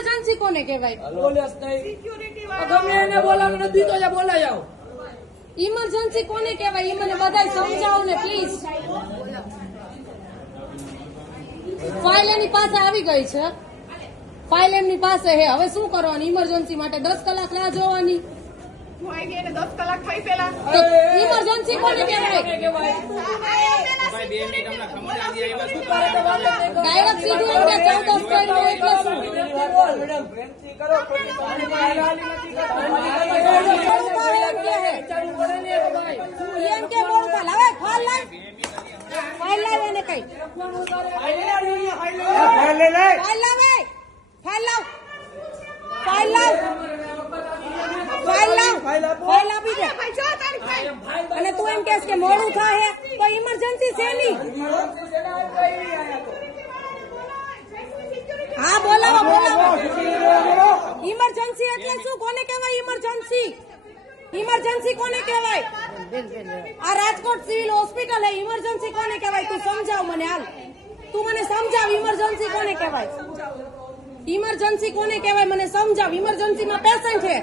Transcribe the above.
Emergency કોને કહેવાય જ નહીં. ગમે એને બોલાવો નથી તો બોલાઈ આવો ઇમરજન્સી કોને કહેવાય એ મને બધા સમજાવો ને પ્લીઝ ફાઇલ એની પાસે આવી ગઈ છે ફાઇલ એમની પાસે હે હવે શું કરવાની ઇમરજન્સી માટે દસ કલાક રાહ જોવાની ઇમરજન્સી કોને કહેવાય ડાયરેક્ટ સીધું એમ કે ચૌદસ કર્યો એટલે શું બોલ, મેડમ, પ્રેમથી કરો, અને તું એમ કહેશ કે મોડું થાય તો ઇમરજન્સી છે નહીં. હા બોલાવો બોલાવો ઇમરજન્સી એટલે શું કોને કહેવાય ઇમરજન્સી ઇમરજન્સી કોને કહેવાય? આ રાજકોટ સિવિલ હોસ્પિટલ હે ઇમરજન્સી કોને કહેવાય? તું સમજાવ મને હાલ. તું મને સમજાવ ઇમરજન્સી કોને કહેવાય? ઇમરજન્સી કોને કહેવાય? મને સમજાવ. ઇમરજન્સીમાં પેશન્ટ છે.